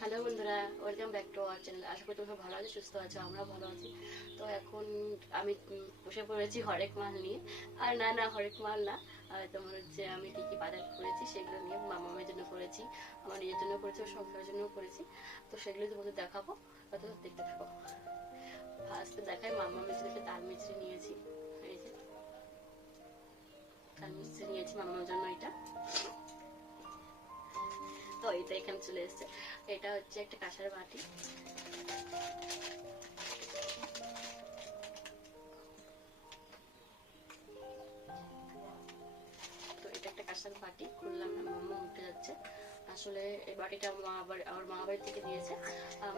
Hello বন্ধুরা, welcome back to our channel. আশা করি তোমরা ভালো আছো, সুস্থ আছো, আমরা ভালো আছি। তো এখন আমি বসে পড়েছি হরেক মাল নিয়ে। আর না হরেক মাল না, তোমার হচ্ছে আমি কি কি বাজার করেছি সেগুলো নিয়ে। মামামের জন্য করেছি, আমার নিজের জন্য করেছি, সংসারের জন্য করেছি। তো সেগুলো তোমাদের দেখাবো, তত দেখতে থাকো। ফার্স্ট দেখাই, মামামের জন্য একটা তাল মিছরি নিয়েছি। এই যে তাল মিছরি নিয়েছি মামামের জন্য। এটা তো এটা এখানে চলে এসছে। এটা হচ্ছে একটা কাঁসার বাটি। তো এটা একটা কাঁসার বাটি, খুললাম না, মাম্মা উঠে যাচ্ছে। আসলে এই বাটিটা আমার মা বাড়ি থেকে দিয়েছে।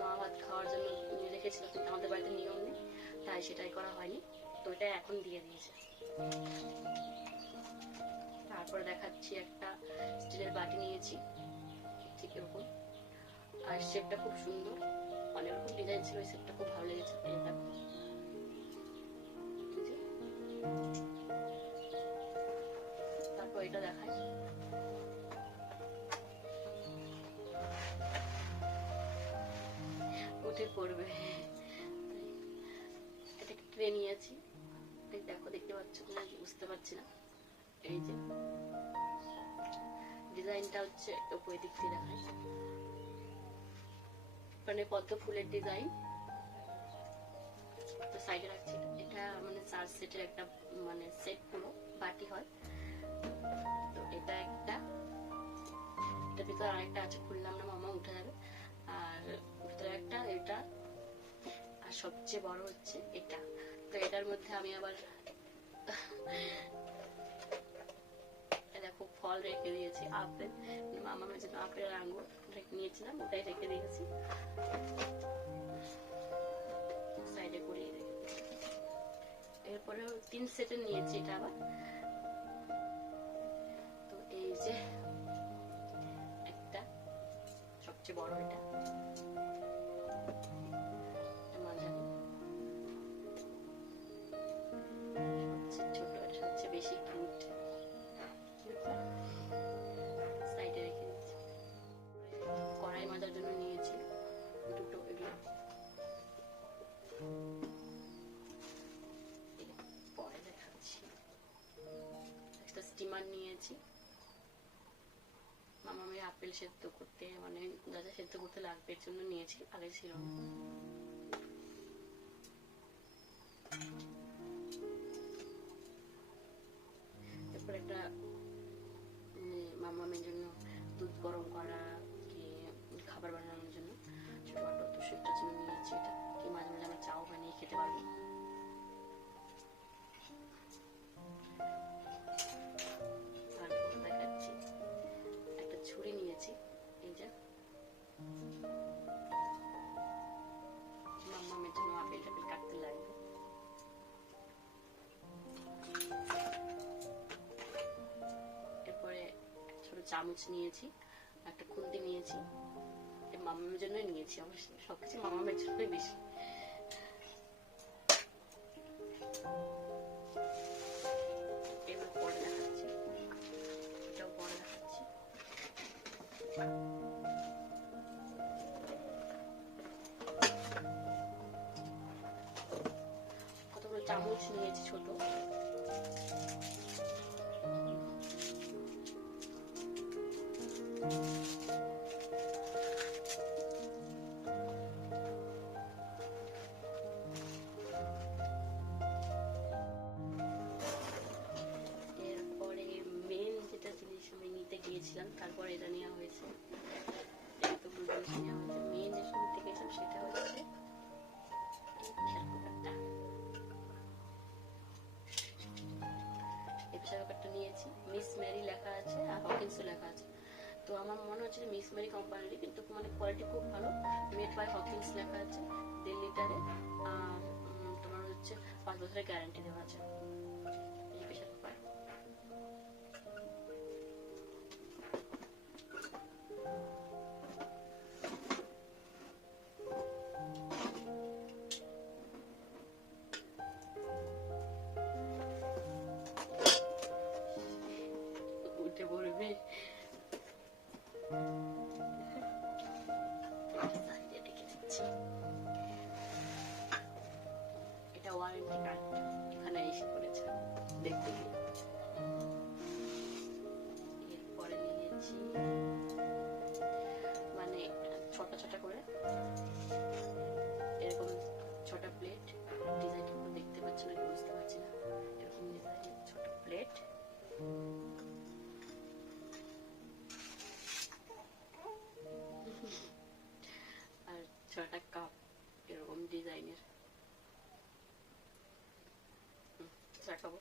মা ভাত খাওয়ার জন্য রেখেছিল, কিন্তু আমাদের বাড়িতে নিয়ম নেই, তাই সেটাই করা হয়নি। তো এটা এখন দিয়ে দিয়েছে। তারপরে দেখাচ্ছি একটা স্টিলের বাটি নিয়েছি, ঠিক এরকম। আর শেপটা খুব সুন্দর, অনেক রকম ডিজাইন ছিল, ওই শেপটা খুব ভালো লেগেছে। এটা তারপর এটা দেখাই, উঠে পড়বে। এটা একটা ট্রে নিয়েছি, দেখো, দেখতে পাচ্ছ কিনা বুঝতে পারছি না। এই যে ডিজাইনটা হচ্ছে ওই দিক দিয়ে দেখাই, মানে পদ্ম ফুলের ডিজাইন। তো সাইডে রাখছি। এটা মানে 4 সেটের একটা মানে সেট পুরো বাটি হয়। তো এটা একটা, এটা ভিতরে আরেকটা আছে, খুললাম না, মামা উঠে যাবে। আর ভিতরে একটা, এটা। আর সবচেয়ে বড় হচ্ছে এটা। তো এটার মধ্যে আমি আবার দেখো ফল রেখে দিয়েছি, আপেল। মামার জন্য আপেল আর আঙ্গুর রেখে নিয়েছিলাম, ওটাই রেখে দিয়েছি সাইডে করিয়ে রেখে। এরপরে 3 সেটের নিয়েছি এটা আবার। তো এই যে একটা, সবচেয়ে বড় এটা, মাঝারি, সবচেয়ে ছোট, এটা সবচেয়ে বেশি কিউট। সাইডে রেখে দিচ্ছি। কড়াই মাজার জন্য নিয়েছি দুটো, এগুলো পরে দেখাচ্ছি। একটা স্টিমার নিয়েছি, মামামের আপেল সেদ্ধ করতে, মানে যা যা সেদ্ধ করতে লাগবে এর জন্য নিয়েছি, আগে ছিল না। এরপর একটা মামামের জন্য দুধ গরম করা, কি খাবার বানানোর জন্য ছোটখাটো, তো সেটার জন্য নিয়েছি এটা, কি মাঝে মাঝে আমরা চাও বানিয়ে খেতে পারবো। তারপর দেখাচ্ছি একটা ছুরি নিয়েছি, এই যে মামামের জন্য আপেল টাপেল কাটতে লাগবে। এরপরে ছোট চামচ নিয়েছি, একটা খুন্তি নিয়েছি, মামামের জন্যই নিয়েছি, অবশ্যই সবকিছু মামামের জন্যই বেশি। এবার পরে দেখাচ্ছি, এটাও পরে দেখাচ্ছি। কতগুলো চামচ নিয়েছি ছোট। এরপরে মেন যেটা জিনিস আমি নিতে গিয়েছিলাম, তারপরে এটা নেওয়া হয়েছে, এতগুলো জিনিস নেওয়া হয়েছে। মেন যেটা নিতে গেছিলাম সেটা হচ্ছে এই প্রেসার কুকারটা নিয়েছি। মিস ম্যারি লেখা আছে আর হকিন্সও লেখা আছে। তো আমার মনে হচ্ছে মিস ম্যারি কোম্পানির, কিন্তু মানে কোয়ালিটি খুব ভালো। মেড বাই হকিন্স লেখা আছে, 1.5 লিটারে। আর তোমার হচ্ছে 5 বছরের গ্যারান্টি দেওয়া আছে এই প্রেসার কুকার। উঠে পড়বে। ওয়ারেন্টি কার্ড এখানে এসে পড়েছে দেখতে গিয়ে। এরপরে নিয়েছি মানে ছোটা ছোটা করে এরকম ছোট প্লেট, ডিজাইন দেখতে পাচ্ছি না, বুঝতে পারছি না, এরকম ডিজাইনের ছোট প্লেট। আর ছটা কাপ এরকম ডিজাইনের চা খাবো।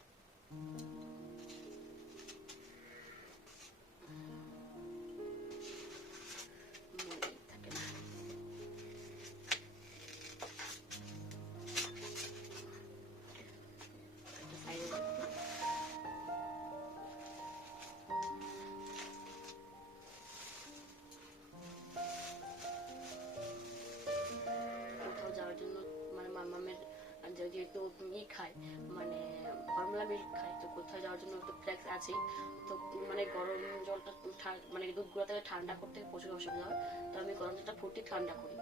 যেহেতু খায় মানে ফর্মুলা মিল্ক খায়, তো কোথাও যাওয়ার জন্য তো ফ্লেক্স আছেই, তো মানে গরম জলটা মানে দুধগুলো থেকে ঠান্ডা করতে প্রচুর অসুবিধা হয়, তো আমি গরম জলটা ফুটিয়ে ঠান্ডা করি।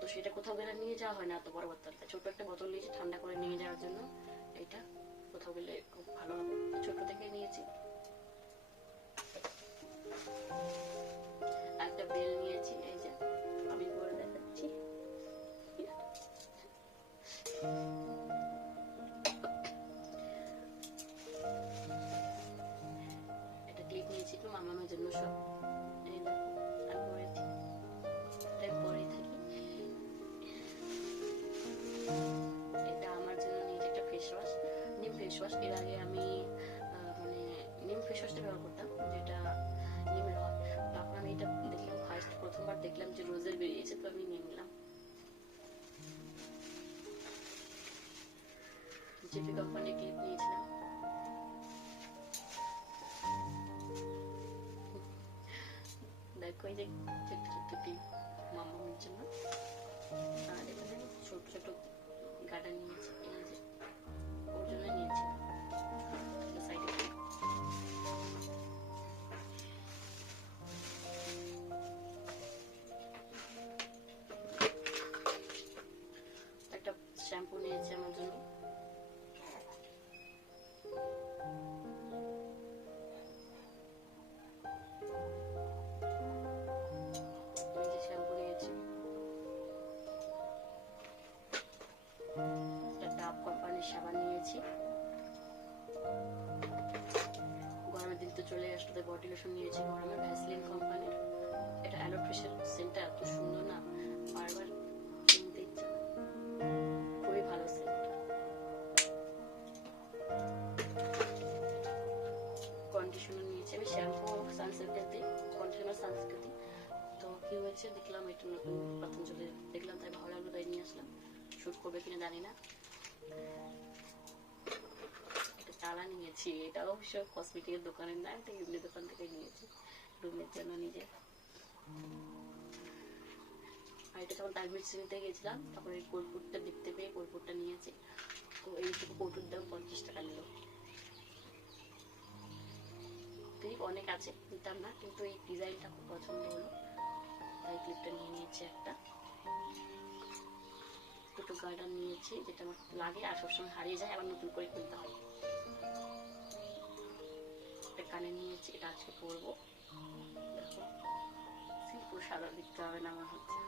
তো সেটা কোথাও গেলে নিয়ে যাওয়া হয় না এত বড় বোতলটা, ছোট একটা বোতল নিয়েছি ঠান্ডা করে নিয়ে যাওয়ার জন্য। এটা কোথাও গেলে খুব ভালো হবে, ছোট থেকে নিয়েছি। একটা বেল নিয়েছি, এই যে আমি করে দেখাচ্ছি। এটা ক্লিপ নিয়েছি একটু মামামের জন্য সব, এই দেখো আমি পরেছি, এটাই পরেই থাকি। এটা আমার জন্য নিয়েছি একটা ফেস ওয়াশ, নিম ফেস ওয়াশ। এর আগে আমি মানে নিম ফেস ওয়াশটা ব্যবহার করতাম, যেটা নিমের হয়। তখন আমি এটা দেখলাম প্রথমবার দেখলাম যে রোজের বেরিয়েছে, তো আমি নিয়ে নিলাম। জিপি কোম্পানির ক্লিপ নিয়েছিলাম। দেখো এই যে ছোট্ট ছোট্ট ক্লিপ মামামের জন্য। আর এখানে ছোট ছোট গার্ডার নিয়েছি, এই যে ওর জন্য নিয়েছি। সাইডে একটা শ্যাম্পু নিয়েছি আমার জন্য। ডাব কোম্পানির সাবান নিয়েছি, গরমের দিন তো চলে আসলো, তাই বডি লোশন নিয়েছি গরমে ভ্যাসলিন কোম্পানির। এটা অ্যালোফ্রেশের সেন্টটা এত সুন্দর না, বারবার কিনতে ইচ্ছা, খুবই ভালো সেন্ট। কন্ডিশনার নিয়েছি আমি, শ্যাম্পু সানসিল্কের দিই, কন্ডিশনার সানসিল্কের দিই। তো কি হয়েছে দেখলাম এটা নতুন পতঞ্জলি দেখলাম, তাই ভালো লাগলো, তাই নিয়ে আসলাম। শুট করবে কিনা জানি না। এটা তালা নিয়েছি, এটা অবশ্য কসমেটিকের দোকানের না, এটা এমনি দোকান থেকে নিয়েছি রুমের জন্য নিজে। আর এটা যখন তাজমির নিতে গেছিলাম তখন এই কর্পূরটা দেখতে পেয়ে কর্পূরটা নিয়েছি। তো এইটুকু কৌটোর দাম 50 টাকা নিল। ক্লিপ অনেক আছে, নিতাম না, কিন্তু এই ডিজাইনটা খুব পছন্দ হলো, তাই ক্লিপটা নিয়ে নিয়েছি একটা। দুটো গার্ডার নিয়েছি, যেটা আমার লাগে আর সবসময় হারিয়ে যায়, আবার নতুন করে কিনতে হয়। একটা কানে নিয়েছি, এটা আজকে পরবো। দেখো সিম্পল সাদা দেখতে হবে না আমার হচ্ছে।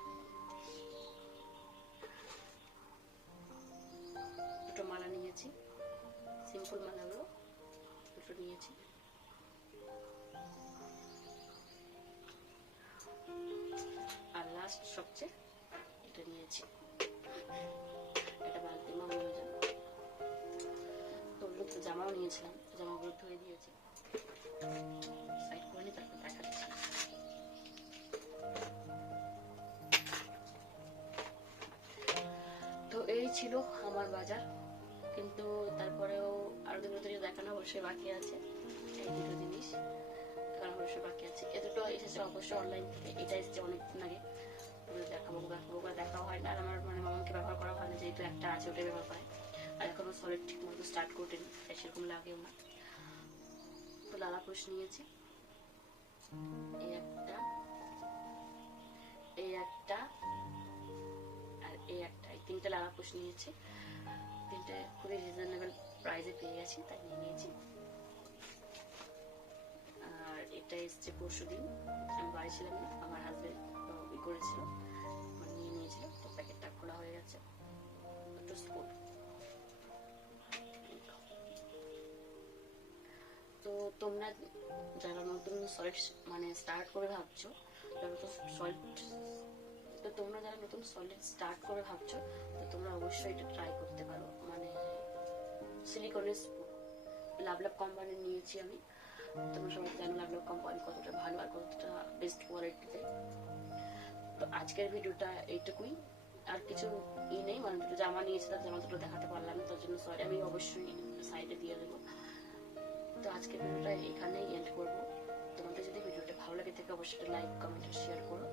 দুটো মালা নিয়েছি, সিম্পল মালাগুলো দুটো নিয়েছি। আর লাস্ট সবচেয়ে এটা নিয়েছি, এটা বালতি মামার জন্য। তো জামাও নিয়েছিলাম, জামাগুলো ধুয়ে দিয়েছি, সাইড করে নিয়ে তারপর দেখাচ্ছি। তো এই ছিল আমার বাজার, কিন্তু তারপরেও আরো দুটো জিনিস দেখানো অবশ্যই বাকি আছে। এই দুটো জিনিস দেখানো অবশ্যই বাকি আছে। এ দুটো এসেছে অবশ্যই অনলাইন থেকে, এটা এসেছে অনেকদিন আগে। দেখাবো দেখাও হয় না, আর আমার মানে মামাকে ব্যবহার করা হয় না, যেহেতু একটা আছে ওটাই ব্যবহার করে। আর এখনো সলিড ঠিক মতো স্টার্ট করিনি, তাই সেরকম লাগেও না। তো লালাকুশ নিয়েছি, এই একটা, এই একটা আর এই একটা, এই তিনটে লালাকুশ নিয়েছি। তিনটে মার্কেটে খুবই রিজনেবল প্রাইসে পেয়ে গেছি, তাই নিয়ে নিয়েছি। আর এটা এসছে পরশু দিন, আমি বাড়ি ছিলাম না, আমার হাজবেন্ড ই করেছিল, নিয়ে নিয়েছিল, তো প্যাকেটটা খোলা হয়ে গেছে। তো তোমরা যারা নতুন সলিড মানে স্টার্ট করে ভাবছো, তোমরা যারা নতুন সলিড স্টার্ট করে ভাবছো, তো তোমরা অবশ্যই এটা ট্রাই করতে পারো। মানে সিলিকনের লাভলাভ কোম্পানি নিয়েছি আমি, তোমরা সবাই জানো লাভলাভ কোম্পানি কতটা ভালো আর কতটা বেস্ট কোয়ালিটিতে। তো আজকের ভিডিওটা এইটুকুই, আর কিছু নেই। মানে দুটো জামা নিয়েছি, তার জামা দুটো দেখাতে পারলাম না, তার জন্য সরি, আমি অবশ্যই সাইডে দিয়ে দেবো। তো আজকের ভিডিওটা এখানেই এন্ড করবো। তোমাদের যদি ভিডিওটা ভালো লাগে থাকে অবশ্যই লাইক, কমেন্ট আর শেয়ার করো।